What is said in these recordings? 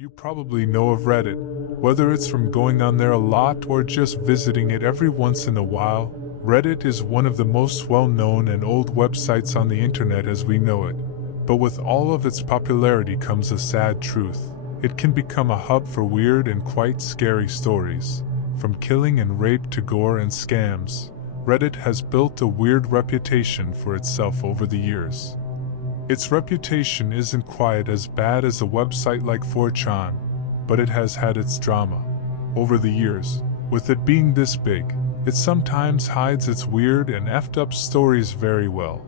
You probably know of Reddit, whether it's from going on there a lot or just visiting it every once in a while. Reddit is one of the most well-known and old websites on the internet as we know it. But with all of its popularity comes a sad truth. It can become a hub for weird and quite scary stories. From killing and rape to gore and scams, Reddit has built a weird reputation for itself over the years. Its reputation isn't quite as bad as a website like 4chan, but it has had its drama. Over the years, with it being this big, it sometimes hides its weird and effed up stories very well.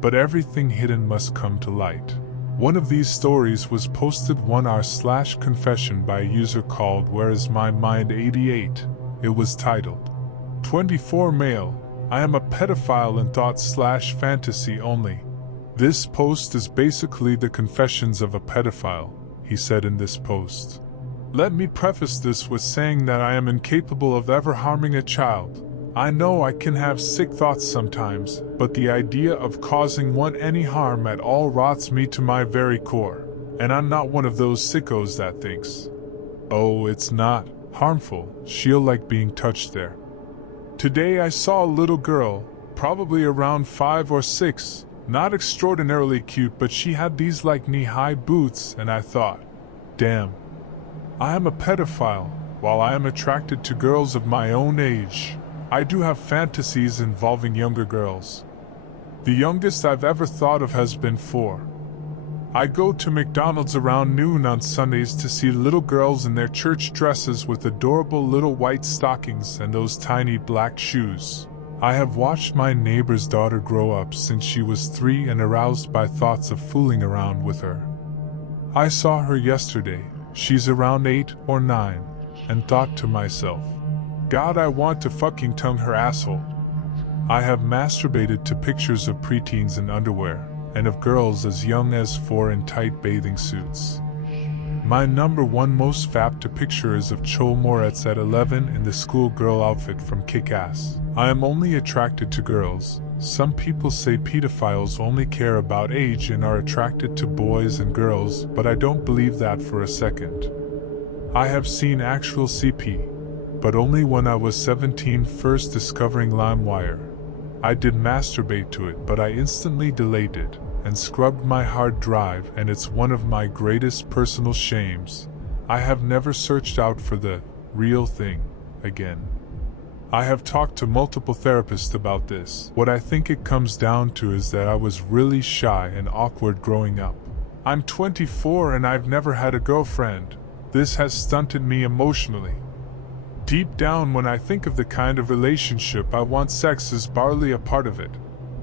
But everything hidden must come to light. One of these stories was posted 1r/confession by a user called whereismymind88. It was titled, 24 male, I am a pedophile in thought/fantasy only. This post is basically the confessions of a pedophile, he said in this post. Let me preface this with saying that I am incapable of ever harming a child. I know I can have sick thoughts sometimes, but the idea of causing one any harm at all rots me to my very core, and I'm not one of those sickos that thinks, oh, it's not harmful, she'll like being touched there. Today I saw a little girl, probably around 5 or 6, not extraordinarily cute, but she had these like knee-high boots, and I thought, damn. I am a pedophile. While I am attracted to girls of my own age, I do have fantasies involving younger girls. The youngest I've ever thought of has been 4. I go to McDonald's around noon on Sundays to see little girls in their church dresses with adorable little white stockings and those tiny black shoes. I have watched my neighbor's daughter grow up since she was 3 and aroused by thoughts of fooling around with her. I saw her yesterday, she's around 8 or 9, and thought to myself, God, I want to fucking tongue her asshole. I have masturbated to pictures of preteens in underwear, and of girls as young as 4 in tight bathing suits. My number one most fapped to picture is of Chol Moretz at 11 in the schoolgirl outfit from Kick-Ass. I am only attracted to girls. Some people say pedophiles only care about age and are attracted to boys and girls, but I don't believe that for a second. I have seen actual CP, but only when I was 17, first discovering LimeWire. I did masturbate to it, but I instantly deleted and scrubbed my hard drive, and it's one of my greatest personal shames. I have never searched out for the real thing again. I have talked to multiple therapists about this. What I think it comes down to is that I was really shy and awkward growing up. I'm 24 and I've never had a girlfriend. This has stunted me emotionally. Deep down, when I think of the kind of relationship I want, sex is barely a part of it.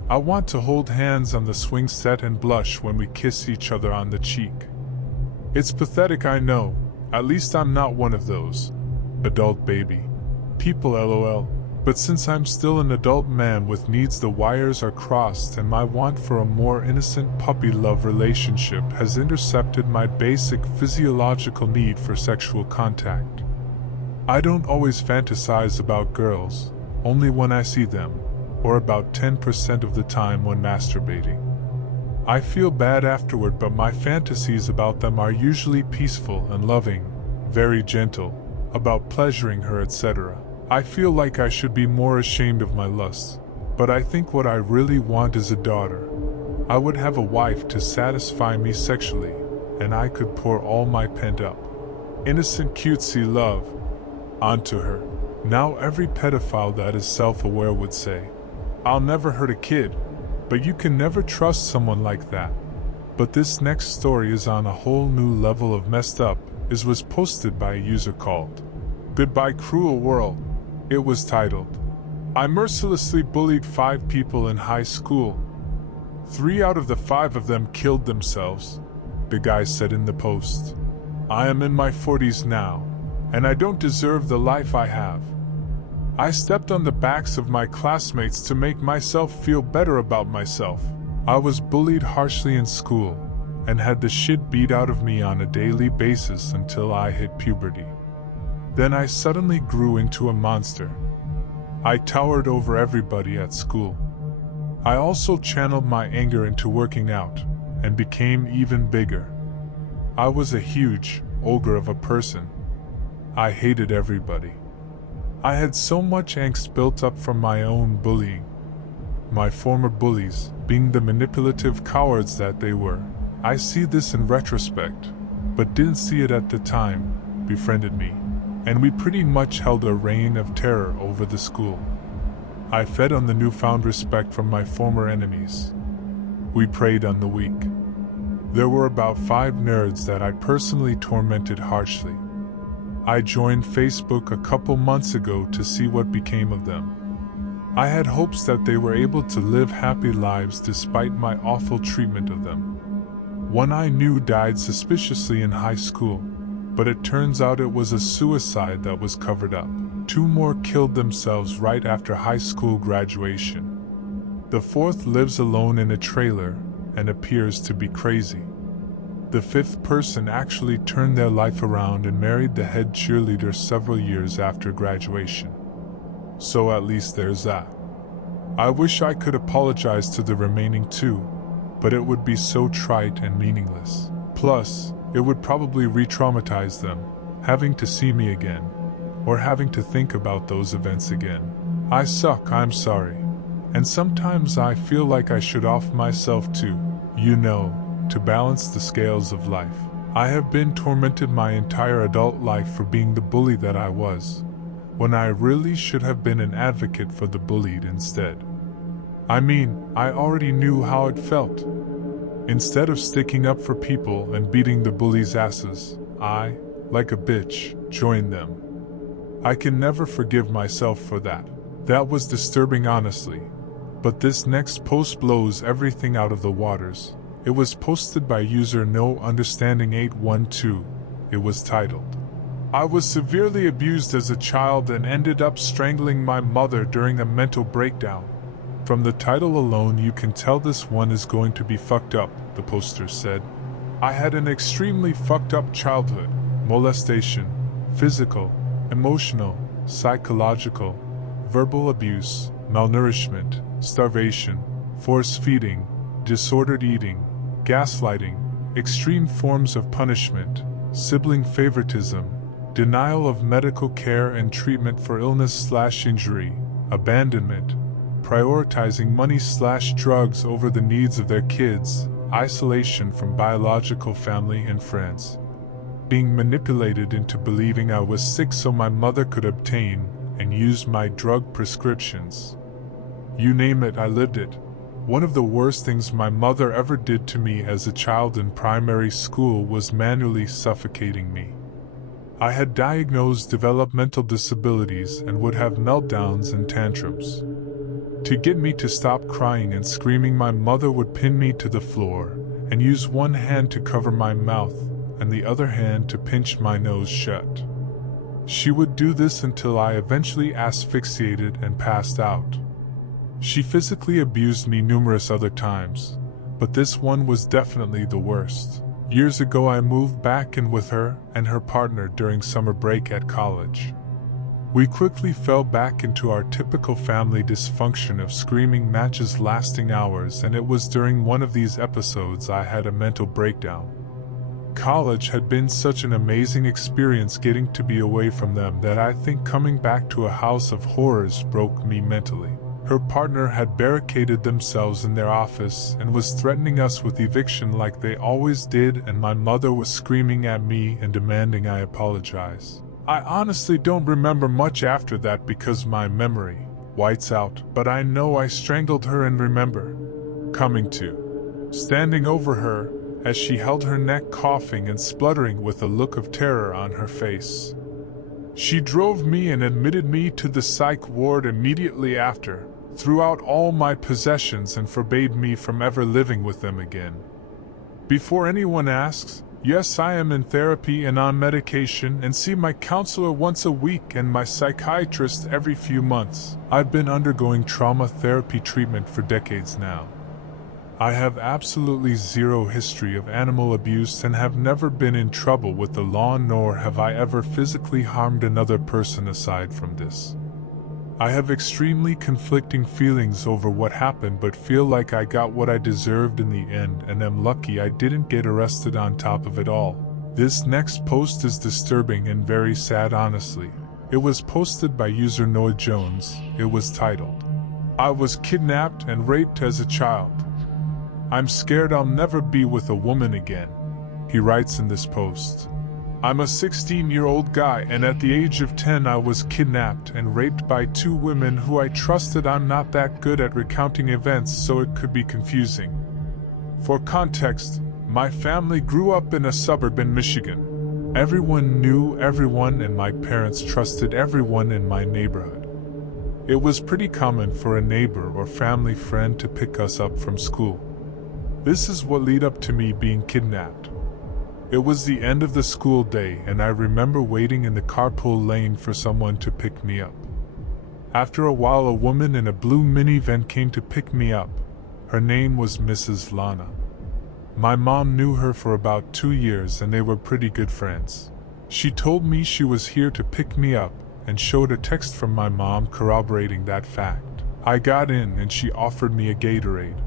I want to hold hands on the swing set and blush when we kiss each other on the cheek. It's pathetic, I know. At least I'm not one of those adult baby people, lol. But since I'm still an adult man with needs, the wires are crossed, and my want for a more innocent puppy love relationship has intercepted my basic physiological need for sexual contact. I don't always fantasize about girls, only when I see them, or about 10% of the time when masturbating. I feel bad afterward, but my fantasies about them are usually peaceful and loving, very gentle, about pleasuring her, etc. I feel like I should be more ashamed of my lusts, but I think what I really want is a daughter. I would have a wife to satisfy me sexually, and I could pour all my pent-up, innocent cutesy love onto her. Now every pedophile that is self-aware would say, I'll never hurt a kid, but you can never trust someone like that. But this next story is on a whole new level of messed up. It was posted by a user called Goodbye Cruel World. It was titled, I mercilessly bullied 5 people in high school. 3 out of the 5 of them killed themselves, the guy said in the post. I am in my 40s now, and I don't deserve the life I have. I stepped on the backs of my classmates to make myself feel better about myself. I was bullied harshly in school, and had the shit beat out of me on a daily basis until I hit puberty. Then I suddenly grew into a monster. I towered over everybody at school. I also channeled my anger into working out, and became even bigger. I was a huge, ogre of a person. I hated everybody. I had so much angst built up from my own bullying. My former bullies, being the manipulative cowards that they were, I see this in retrospect, but didn't see it at the time, befriended me, and we pretty much held a reign of terror over the school. I fed on the newfound respect from my former enemies. We preyed on the weak. There were about 5 nerds that I personally tormented harshly. I joined Facebook a couple months ago to see what became of them. I had hopes that they were able to live happy lives despite my awful treatment of them. One I knew died suspiciously in high school, but it turns out it was a suicide that was covered up. 2 more killed themselves right after high school graduation. The 4th lives alone in a trailer and appears to be crazy. The 5th person actually turned their life around and married the head cheerleader several years after graduation. So at least there's that. I wish I could apologize to the remaining 2, but it would be so trite and meaningless. Plus, it would probably re-traumatize them, having to see me again, or having to think about those events again. I suck, I'm sorry. And sometimes I feel like I should off myself too, to balance the scales of life. I have been tormented my entire adult life for being the bully that I was, when I really should have been an advocate for the bullied instead. I mean, I already knew how it felt. Instead of sticking up for people and beating the bullies' asses, I, like a bitch, joined them. I can never forgive myself for that. That was disturbing, honestly. But this next post blows everything out of the waters. It was posted by user NoUnderstanding812. It was titled, "I was severely abused as a child and ended up strangling my mother during a mental breakdown." From the title alone you can tell this one is going to be fucked up, the poster said. "I had an extremely fucked up childhood. Molestation, physical, emotional, psychological, verbal abuse, malnourishment, starvation, force feeding, disordered eating, gaslighting, extreme forms of punishment, sibling favoritism, denial of medical care and treatment for illness/injury, abandonment, prioritizing money/drugs over the needs of their kids, isolation from biological family and friends, being manipulated into believing I was sick so my mother could obtain and use my drug prescriptions. You name it, I lived it. One of the worst things my mother ever did to me as a child in primary school was manually suffocating me. I had diagnosed developmental disabilities and would have meltdowns and tantrums. To get me to stop crying and screaming, my mother would pin me to the floor and use one hand to cover my mouth and the other hand to pinch my nose shut. She would do this until I eventually asphyxiated and passed out. She physically abused me numerous other times, but this one was definitely the worst. Years ago I moved back in with her and her partner during summer break at college. We quickly fell back into our typical family dysfunction of screaming matches lasting hours, and it was during one of these episodes I had a mental breakdown. College had been such an amazing experience getting to be away from them that I think coming back to a house of horrors broke me mentally. Her partner had barricaded themselves in their office and was threatening us with eviction like they always did, and my mother was screaming at me and demanding I apologize. I honestly don't remember much after that because my memory whites out, but I know I strangled her and remember coming to, standing over her as she held her neck, coughing and spluttering with a look of terror on her face. She drove me and admitted me to the psych ward immediately after, threw out all my possessions and forbade me from ever living with them again. Before anyone asks, yes, I am in therapy and on medication and see my counselor once a week and my psychiatrist every few months. I've been undergoing trauma therapy treatment for decades now. I have absolutely zero history of animal abuse and have never been in trouble with the law, nor have I ever physically harmed another person aside from this. I have extremely conflicting feelings over what happened, but feel like I got what I deserved in the end and am lucky I didn't get arrested on top of it all. This next post is disturbing and very sad, honestly. It was posted by user Noah Jones. It was titled, "I was kidnapped and raped as a child. I'm scared I'll never be with a woman again." He writes in this post, "I'm a 16-year-old guy, and at the age of 10 I was kidnapped and raped by two women who I trusted. I'm not that good at recounting events, so it could be confusing. For context, my family grew up in a suburb in Michigan. Everyone knew everyone and my parents trusted everyone in my neighborhood. It was pretty common for a neighbor or family friend to pick us up from school. This is what led up to me being kidnapped. It was the end of the school day, and I remember waiting in the carpool lane for someone to pick me up. After a while, a woman in a blue minivan came to pick me up. Her name was Mrs. Lana. My mom knew her for about 2 years and they were pretty good friends. She told me she was here to pick me up and showed a text from my mom corroborating that fact. I got in and she offered me a Gatorade.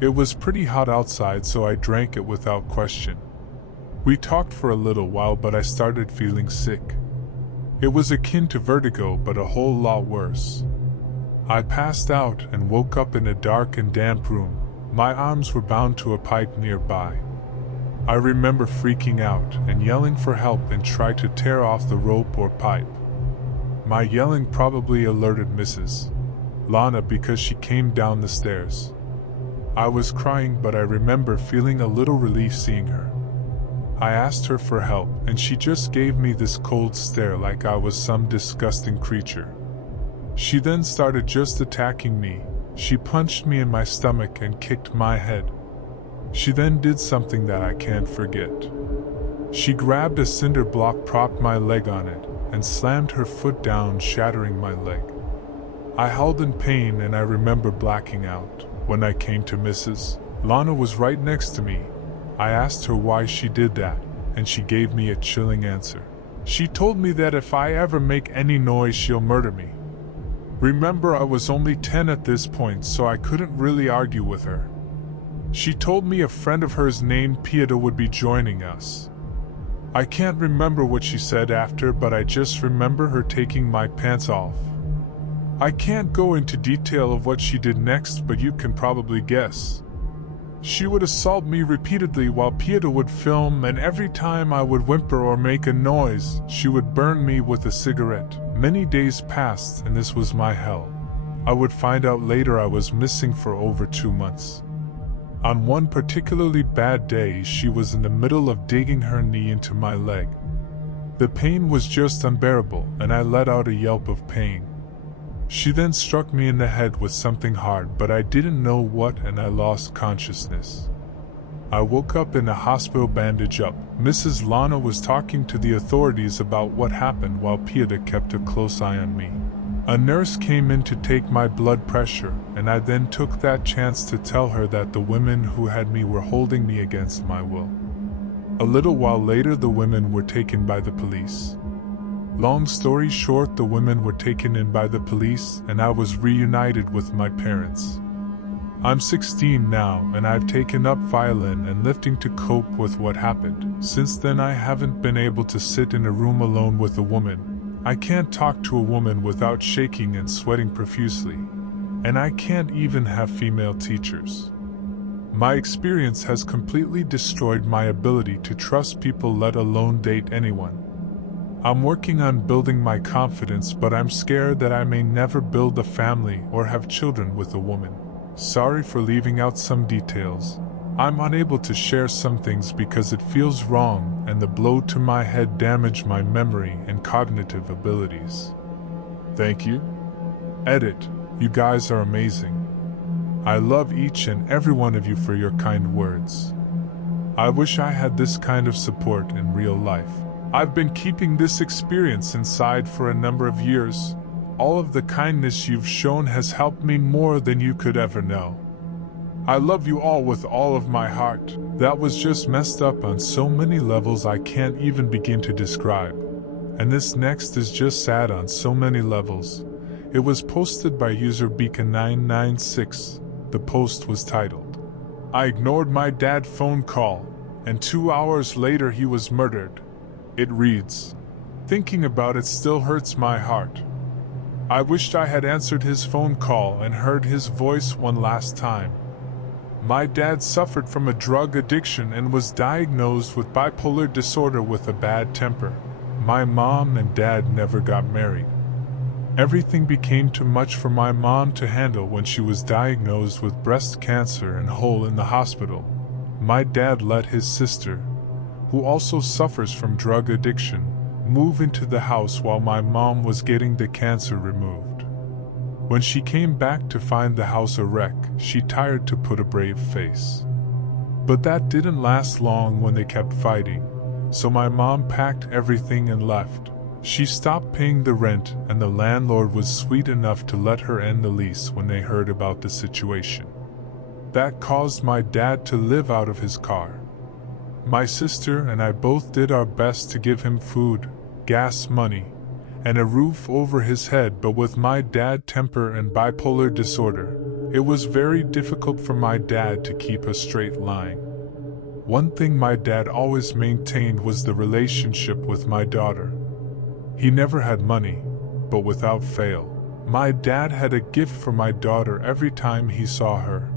It was pretty hot outside, so I drank it without question. We talked for a little while, but I started feeling sick. It was akin to vertigo, but a whole lot worse. I passed out and woke up in a dark and damp room. My arms were bound to a pipe nearby. I remember freaking out and yelling for help and tried to tear off the rope or pipe. My yelling probably alerted Mrs. Lana because she came down the stairs. I was crying, but I remember feeling a little relief seeing her. I asked her for help and she just gave me this cold stare like I was some disgusting creature. She then started just attacking me. She punched me in my stomach and kicked my head. She then did something that I can't forget. She grabbed a cinder block, propped my leg on it, and slammed her foot down, shattering my leg. I howled in pain and I remember blacking out. When I came to, Mrs. Lana was right next to me. I asked her why she did that, and she gave me a chilling answer. She told me that if I ever make any noise, she'll murder me. Remember, I was only 10 at this point, so I couldn't really argue with her. She told me a friend of hers named Pieta would be joining us. I can't remember what she said after, but I just remember her taking my pants off. I can't go into detail of what she did next, but you can probably guess. She would assault me repeatedly while Pieta would film, and every time I would whimper or make a noise, she would burn me with a cigarette. Many days passed, and this was my hell. I would find out later I was missing for over 2 months. On one particularly bad day, she was in the middle of digging her knee into my leg. The pain was just unbearable, and I let out a yelp of pain. She then struck me in the head with something hard, but I didn't know what, and I lost consciousness. I woke up in a hospital, bandage up. Mrs. Lana was talking to the authorities about what happened while Pieta kept a close eye on me. A nurse came in to take my blood pressure, and I then took that chance to tell her that the women who had me were holding me against my will. A little while later, the women were taken by the police. Long story short, the women were taken in by the police and I was reunited with my parents. I'm 16 now and I've taken up violin and lifting to cope with what happened. Since then I haven't been able to sit in a room alone with a woman. I can't talk to a woman without shaking and sweating profusely. And I can't even have female teachers. My experience has completely destroyed my ability to trust people, let alone date anyone. I'm working on building my confidence, but I'm scared that I may never build a family or have children with a woman. Sorry for leaving out some details. I'm unable to share some things because it feels wrong, and the blow to my head damaged my memory and cognitive abilities. Thank you. Edit. You guys are amazing. I love each and every one of you for your kind words. I wish I had this kind of support in real life. I've been keeping this experience inside for a number of years. All of the kindness you've shown has helped me more than you could ever know. I love you all with all of my heart. That was just messed up on so many levels I can't even begin to describe. And this next is just sad on so many levels. It was posted by user Beacon996. The post was titled, "I ignored my dad's phone call. and 2 hours later he was murdered. It reads. Thinking about it still hurts my heart. I wished I had answered his phone call and heard his voice one last time. My dad suffered from a drug addiction and was diagnosed with bipolar disorder with a bad temper. My mom and dad never got married. Everything became too much for my mom to handle when she was diagnosed with breast cancer and whole in the hospital. My dad let his sister, who also suffers from drug addiction, move into the house while my mom was getting the cancer removed. When she came back to find the house a wreck, she tried to put a brave face. But that didn't last long when they kept fighting, so my mom packed everything and left. She stopped paying the rent, and the landlord was sweet enough to let her end the lease when they heard about the situation. That caused my dad to live out of his car. My sister and I both did our best to give him food, gas money, and a roof over his head, but with my dad's temper and bipolar disorder, it was very difficult for my dad to keep a straight line. One thing my dad always maintained was the relationship with my daughter. He never had money, but without fail, my dad had a gift for my daughter every time he saw her.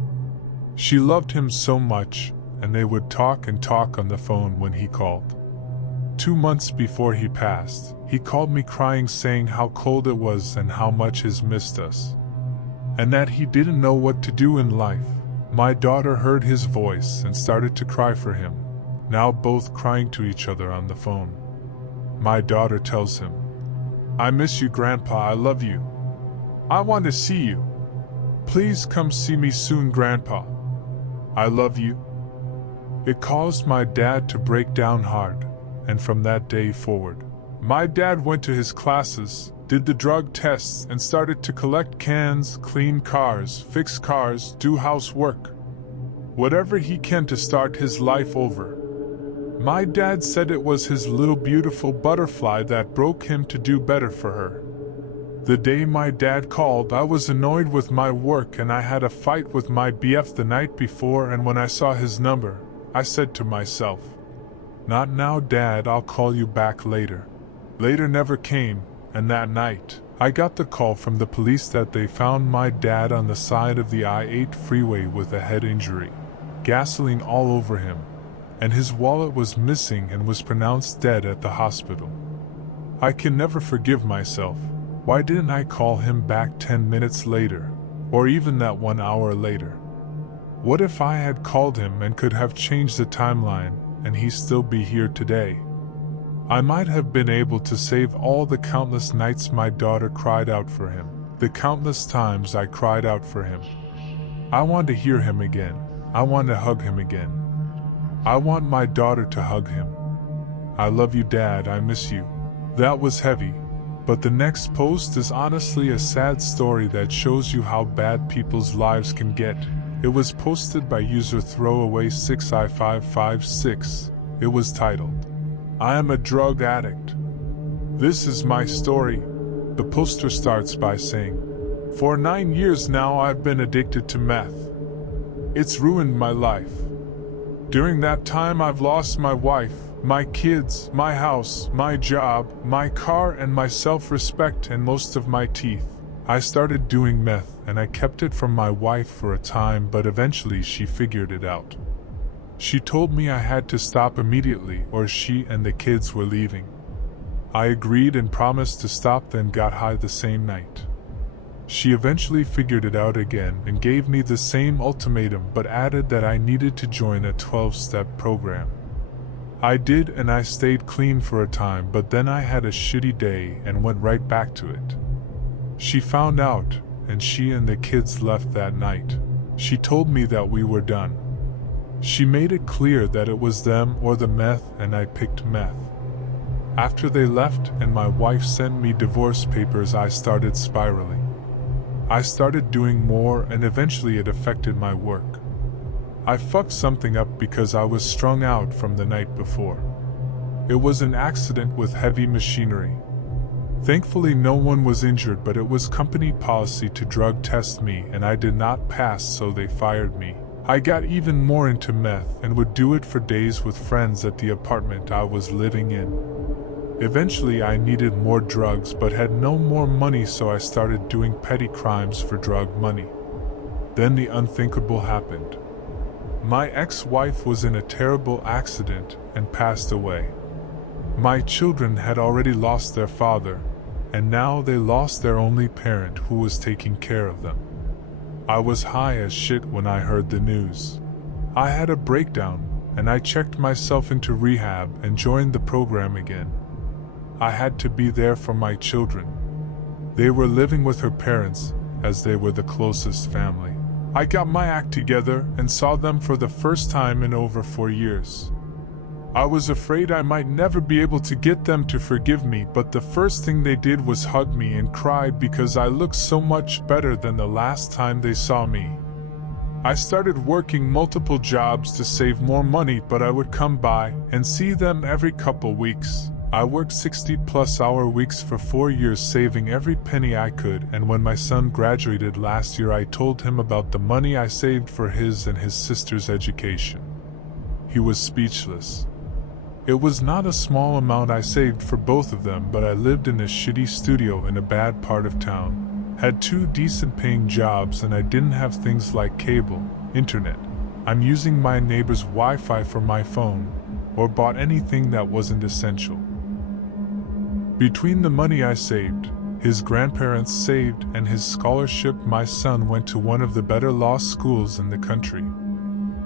She loved him so much, and they would talk and talk on the phone when he called. 2 months before he passed, he called me crying, saying how cold it was and how much he missed us, and that he didn't know what to do in life. My daughter heard his voice and started to cry for him, now both crying to each other on the phone. My daughter tells him, "I miss you, Grandpa, I love you. I want to see you. Please come see me soon, Grandpa. I love you." It caused my dad to break down hard, and from that day forward, my dad went to his classes, did the drug tests, and started to collect cans, clean cars, fix cars, do housework. Whatever he can to start his life over. My dad said it was his little beautiful butterfly that broke him to do better for her. The day my dad called, I was annoyed with my work and I had a fight with my BF the night before, and when I saw his number, I said to myself, "Not now, Dad, I'll call you back later." Later never came, and that night, I got the call from the police that they found my dad on the side of the I-8 freeway with a head injury, gasoline all over him, and his wallet was missing and was pronounced dead at the hospital. I can never forgive myself. Why didn't I call him back 10 minutes later, or even that 1 hour later? What if I had called him and could have changed the timeline, and he'd still be here today? I might have been able to save all the countless nights my daughter cried out for him, the countless times I cried out for him. I want to hear him again. I want to hug him again. I want my daughter to hug him. I love you, Dad, I miss you. That was heavy, but the next post is honestly a sad story that shows you how bad people's lives can get. It was posted by user throwaway6i556. It was titled, "I am a drug addict. This is my story." The poster starts by saying, "For 9 years now I've been addicted to meth. It's ruined my life. During that time I've lost my wife, my kids, my house, my job, my car, and my self-respect, and most of my teeth. I started doing meth and I kept it from my wife for a time, but eventually she figured it out. She told me I had to stop immediately or she and the kids were leaving. I agreed and promised to stop, then got high the same night. She eventually figured it out again and gave me the same ultimatum, but added that I needed to join a 12-step program. I did, and I stayed clean for a time, but then I had a shitty day and went right back to it. She found out, and she and the kids left that night. She told me that we were done. She made it clear that it was them or the meth, and I picked meth. After they left and my wife sent me divorce papers, I started spiraling. I started doing more, and eventually it affected my work. I fucked something up because I was strung out from the night before. It was an accident with heavy machinery. Thankfully no one was injured, but it was company policy to drug test me and I did not pass, so they fired me. I got even more into meth and would do it for days with friends at the apartment I was living in. Eventually I needed more drugs but had no more money, so I started doing petty crimes for drug money. Then the unthinkable happened. My ex-wife was in a terrible accident and passed away. My children had already lost their father, and now they lost their only parent who was taking care of them. I was high as shit when I heard the news. I had a breakdown, and I checked myself into rehab and joined the program again. I had to be there for my children. They were living with her parents, as they were the closest family. I got my act together and saw them for the first time in over 4 years. I was afraid I might never be able to get them to forgive me, but the first thing they did was hug me and cried because I looked so much better than the last time they saw me. I started working multiple jobs to save more money, but I would come by and see them every couple weeks. I worked 60+ hour weeks for 4 years, saving every penny I could, and when my son graduated last year I told him about the money I saved for his and his sister's education. He was speechless. It was not a small amount I saved for both of them, but I lived in a shitty studio in a bad part of town, had 2 decent paying jobs, and I didn't have things like cable, internet. I'm using my neighbor's Wi-Fi for my phone, or bought anything that wasn't essential. Between the money I saved, his grandparents saved, and his scholarship, my son went to one of the better law schools in the country.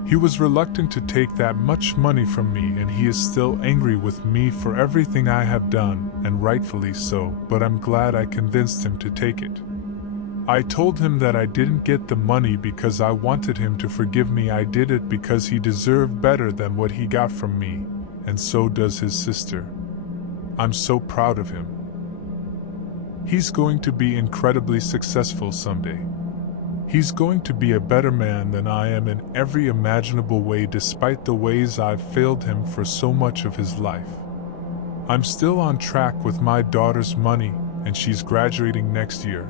He was reluctant to take that much money from me, and he is still angry with me for everything I have done, and rightfully so, but I'm glad I convinced him to take it. I told him that I didn't get the money because I wanted him to forgive me. I did it because he deserved better than what he got from me, and so does his sister. I'm so proud of him. He's going to be incredibly successful someday. He's going to be a better man than I am in every imaginable way, despite the ways I've failed him for so much of his life. I'm still on track with my daughter's money, and she's graduating next year.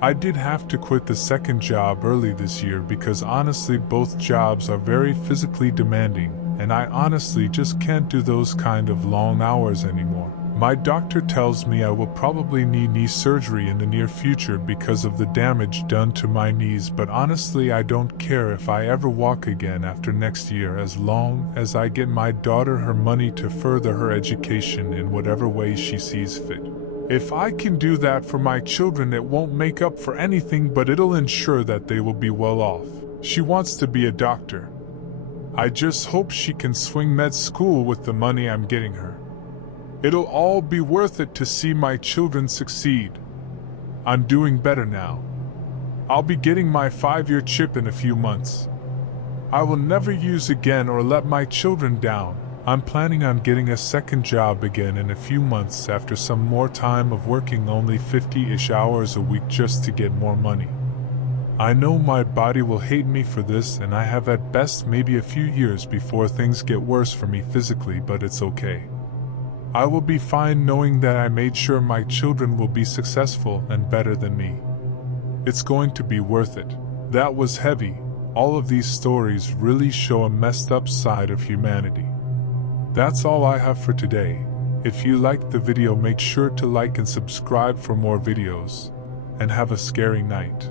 I did have to quit the second job early this year because honestly both jobs are very physically demanding, and I honestly just can't do those kind of long hours anymore. My doctor tells me I will probably need knee surgery in the near future because of the damage done to my knees, but honestly I don't care if I ever walk again after next year, as long as I get my daughter her money to further her education in whatever way she sees fit. If I can do that for my children, it won't make up for anything, but it'll ensure that they will be well off. She wants to be a doctor. I just hope she can swing med school with the money I'm getting her. It'll all be worth it to see my children succeed. I'm doing better now. I'll be getting my 5-year chip in a few months. I will never use again or let my children down. I'm planning on getting a second job again in a few months after some more time of working only 50-ish hours a week just to get more money. I know my body will hate me for this, and I have at best maybe a few years before things get worse for me physically, but it's okay. I will be fine knowing that I made sure my children will be successful and better than me. It's going to be worth it. That was heavy. All of these stories really show a messed up side of humanity. That's all I have for today. If you liked the video, make sure to like and subscribe for more videos. And have a scary night.